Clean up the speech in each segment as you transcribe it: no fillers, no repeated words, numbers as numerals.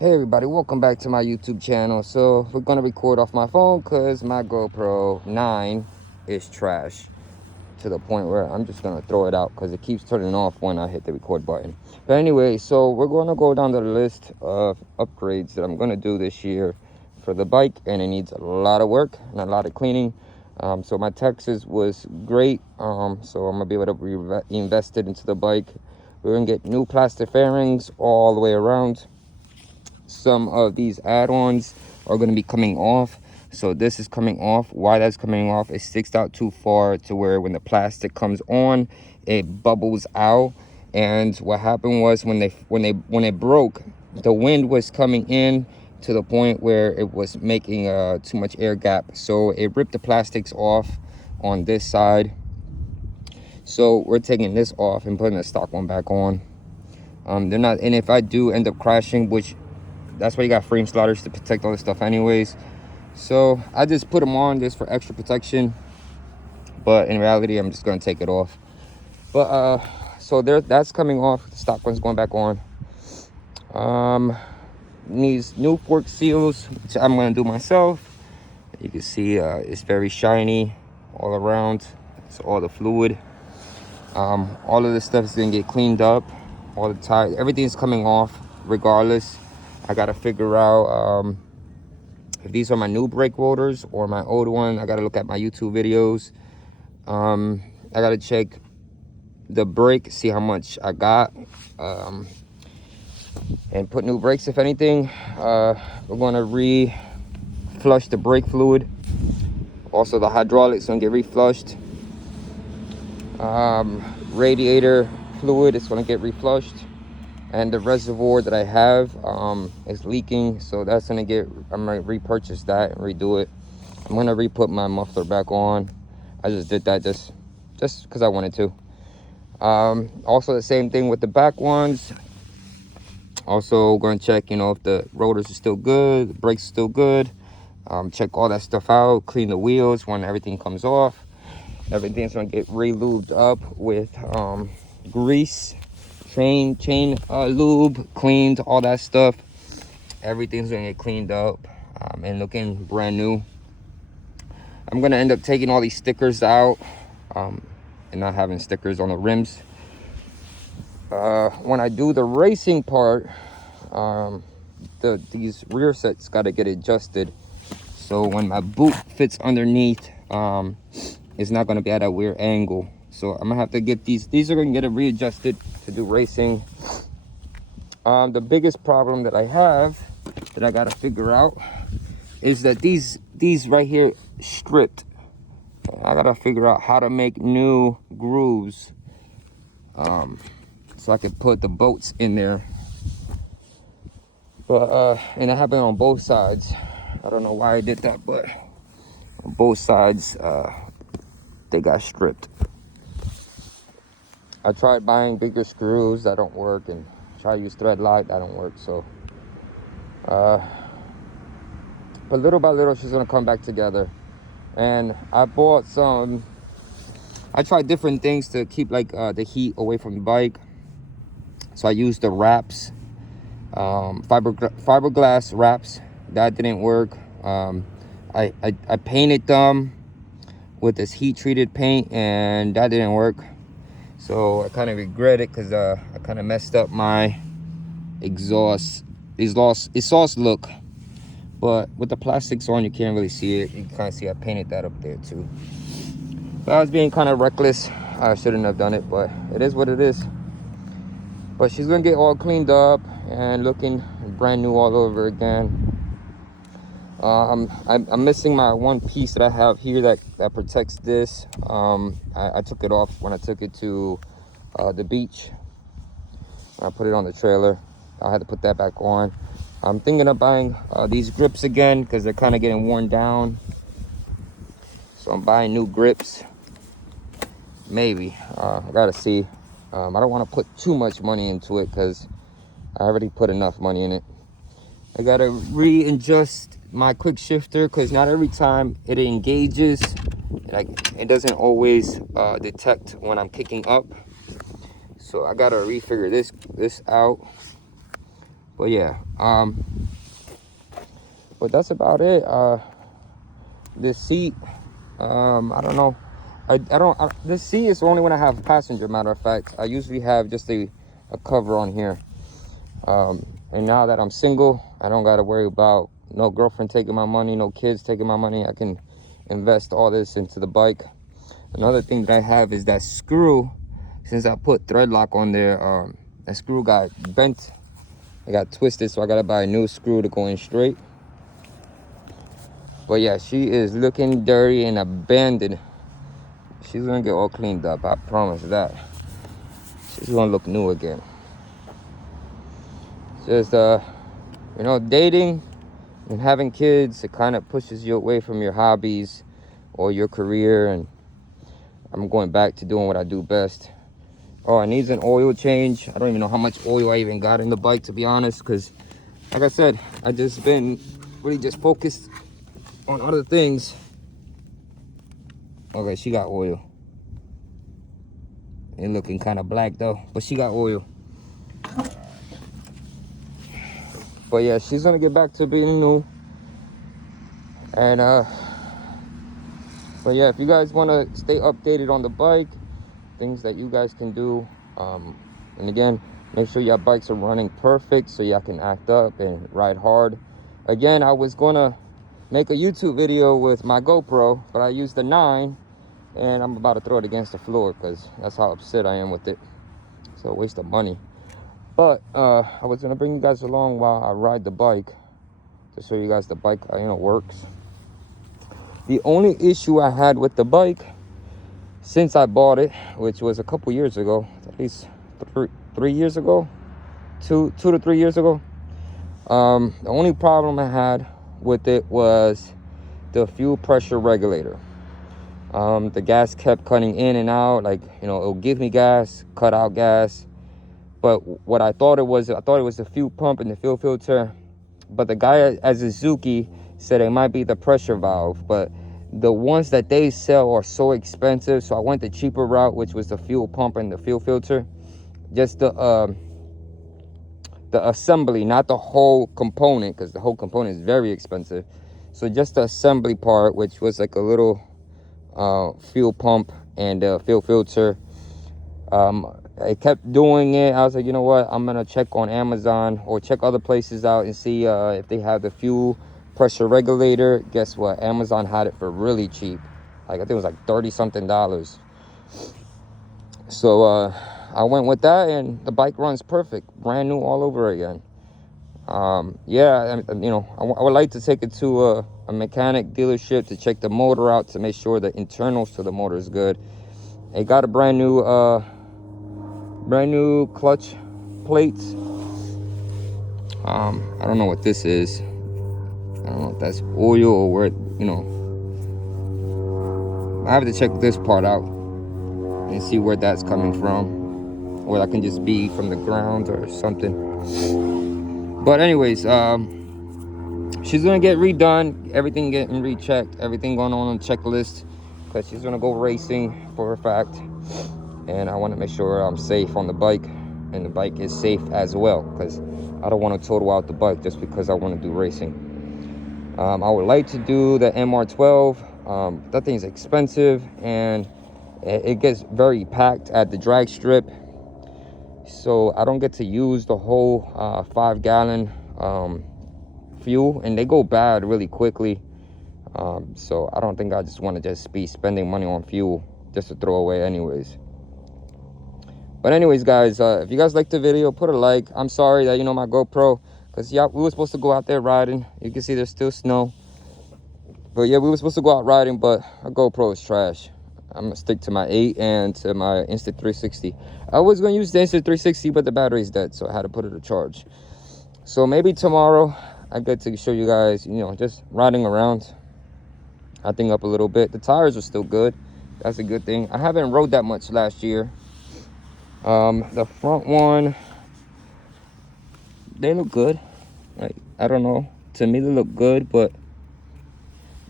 Hey everybody, welcome back to my YouTube channel. So we're gonna record off my phone because my GoPro 9 is trash to the point where I'm just gonna throw it out because it keeps turning off when I hit the record button. But anyway, so we're gonna go down the list of upgrades that I'm gonna do this year for the bike, and it needs a lot of work and a lot of cleaning. So my Texas was great, so I'm gonna be able to reinvest it into the bike. We're gonna get new plastic fairings all the way around. Some of these add-ons are going to be coming off, so this is coming off. Why that's coming off, it sticks out too far to where when the plastic comes on, it bubbles out. And what happened was when it broke, the wind was coming in to the point where it was making too much air gap, so it ripped the plastics off on this side. So we're taking this off and putting the stock one back on. They're not, and if I do end up crashing, which that's why you got frame sliders to protect all this stuff anyways, so I just put them on just for extra protection, but in reality I'm just going to take it off. But so there, that's coming off. The stock one's going back on. Needs new fork seals, which I'm going to do myself. You can see it's very shiny all around. It's all the fluid. All of this stuff is going to get cleaned up. All the tires, everything's coming off regardless. I gotta figure out if these are my new brake rotors or my old one. I gotta look at my YouTube videos. I gotta check the brake, see how much I got, and put new brakes if anything. We're gonna re-flush the brake fluid. Also the hydraulics gonna get re-flushed. Radiator fluid is gonna get re-flushed. And the reservoir that I have is leaking, so that's gonna get, I'm gonna repurchase that and redo it. I'm gonna re-put my muffler back on. I just did that just because I wanted to. Also the same thing with the back ones. Also gonna check, if the rotors are still good, the brakes are still good. Check all that stuff out, clean the wheels when everything comes off. Everything's gonna get re-lubed up with grease, chain lube, cleaned, all that stuff. Everything's gonna get cleaned up and looking brand new. I'm gonna end up taking all these stickers out and not having stickers on the rims. When I do the racing part, these rear sets got to get adjusted, so when my boot fits underneath, it's not going to be at a weird angle. So I'm gonna have to get these are going to get readjusted to do racing. The biggest problem that I have that I got to figure out is that these right here stripped. I got to figure out how to make new grooves so I can put the bolts in there. But and it happened on both sides. I don't know why I did that, but on both sides they got stripped. I tried buying bigger screws, that don't work, and try to use thread light, that don't work. So but little by little she's gonna come back together. And I bought some, I tried different things to keep like the heat away from the bike. So I used the wraps, fiberglass wraps. That didn't work. I painted them with this heat treated paint, and that didn't work. So I kind of regret it because I kind of messed up my exhaust look. But with the plastics on, you can't really see it. You can kind of see I painted that up there too. But I was being kind of reckless. I shouldn't have done it, but it is what it is. But she's gonna get all cleaned up and looking brand new all over again. I'm missing my one piece that I have here that protects this. I took it off when I took it to the beach. I put it on the trailer. I had to put that back on. I'm thinking of buying these grips again because they're kind of getting worn down. So I'm buying new grips. Maybe. I gotta see. I don't want to put too much money into it because I already put enough money in it. I gotta readjust my quick shifter because not every time it engages, it doesn't always detect when I'm kicking up. So I gotta refigure this out. But yeah, but that's about it. This seat, I don't know. This seat is only when I have passenger, matter of fact. I usually have just a cover on here. And now that I'm single, I don't got to worry about no girlfriend taking my money, no kids taking my money. I can invest all this into the bike. Another thing that I have is that screw. Since I put thread lock on there, that screw got bent. It got twisted, so I got to buy a new screw to go in straight. But yeah, she is looking dirty and abandoned. She's gonna get all cleaned up, I promise that. She's gonna look new again. Just you know, dating and having kids, it kind of pushes you away from your hobbies or your career, and I'm going back to doing what I do best. Oh, it needs an oil change. I don't even know how much oil I even got in the bike, to be honest, because like I said, I just been really just focused on other things. Okay, she got oil. It looking kind of black though, but she got oil. But yeah, she's gonna get back to being new. And but yeah, if you guys want to stay updated on the bike, things that you guys can do, and again, make sure your bikes are running perfect so y'all can act up and ride hard. Again, I was gonna make a YouTube video with my GoPro, but I used the 9, and I'm about to throw it against the floor because that's how upset I am with it. So a waste of money. But I was gonna bring you guys along while I ride the bike to show you guys the bike, works. The only issue I had with the bike since I bought it, which was a couple years ago, at least 3 years ago, 2 to 3 years ago, the only problem I had with it was the fuel pressure regulator. The gas kept cutting in and out, like, it'll give me gas, cut out gas. But what I thought it was the fuel pump and the fuel filter. But the guy at Suzuki said it might be the pressure valve. But the ones that they sell are so expensive, so I went the cheaper route, which was the fuel pump and the fuel filter. Just the assembly, not the whole component, because the whole component is very expensive. So just the assembly part, which was like a little fuel pump and fuel filter. I kept doing it. I was like, you know what, I'm gonna check on Amazon or check other places out and see if they have the fuel pressure regulator. Guess what, Amazon had it for really cheap. Like, I think it was like $30-something. So I went with that, and the bike runs perfect, brand new all over again. Yeah, I would like to take it to a mechanic dealership to check the motor out, to make sure the internals to the motor is good. It got a brand new clutch plates. I don't know what this is. I don't know if that's oil or where, I have to check this part out and see where that's coming from, or that can just be from the ground or something. But anyways, she's gonna get redone, everything getting rechecked, everything going on the checklist, because she's gonna go racing for a fact. And I want to make sure I'm safe on the bike, and the bike is safe as well, because I don't want to total out the bike just because I want to do racing. I would like to do the MR12. That thing's expensive, and it gets very packed at the drag strip, so I don't get to use the whole 5-gallon fuel, and they go bad really quickly. So I don't think I just want to just be spending money on fuel just to throw away anyways. But anyways, guys, if you guys liked the video, put a like. I'm sorry that, my GoPro, because yeah, we were supposed to go out there riding. You can see there's still snow. But yeah, we were supposed to go out riding, but our GoPro is trash. I'm gonna stick to my 8 and to my Insta360. I was gonna use the Insta360, but the battery's dead, so I had to put it to charge. So maybe tomorrow I get to show you guys, just riding around, acting up a little bit. The tires are still good. That's a good thing. I haven't rode that much last year. The front one, they look good. Like, I don't know, to me they look good, but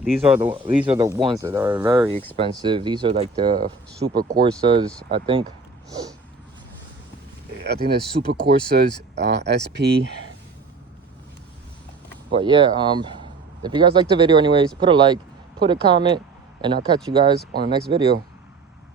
these are the ones that are very expensive. These are like the Super Corsas. I think the Super Corsas SP. But yeah, if you guys like the video anyways, put a like, put a comment, and I'll catch you guys on the next video.